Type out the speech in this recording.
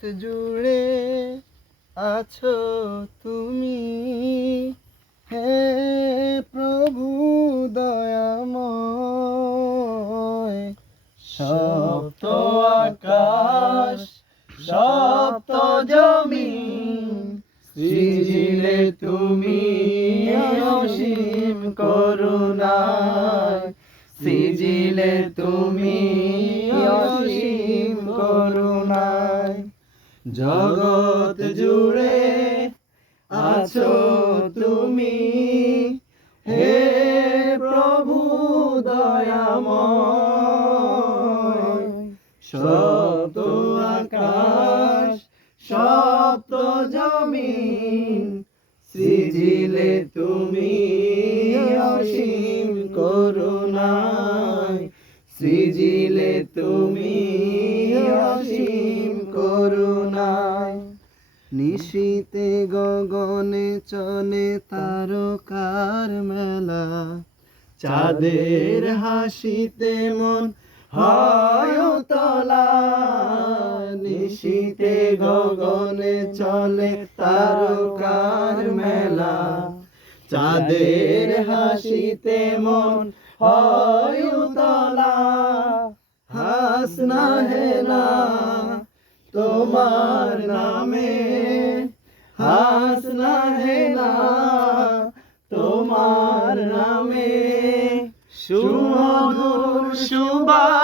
জগৎ জুড়ে আছো তুমি, হে প্রভু দয়াময়। সপ্ত আকাশ সপ্ত জমিন সৃজিলে তুমি অসীম করুণায়, সৃজিলে তুমি অসীম করুণায়। জগৎ জুড়ে আছো তুমি, হে প্রভু দয়াময়। সপ্ত আকাশ সপ্ত জমিন সৃজিলে তুমি অসীম করুণায়, সৃজিলে তুমি অসীম করুণায়। নিশীতে গগনে চলে তারকার মেলা, চাঁদের হাসিতে মন হয় উতলা। নিশীতে গগনে চলে তারকার মেলা, চাঁদের হাসিতে মন হয় উতলা। হাসনা হেলা তোমার নামে, হাসনা হেলা তোমার নামে। সুমধুর সুবাস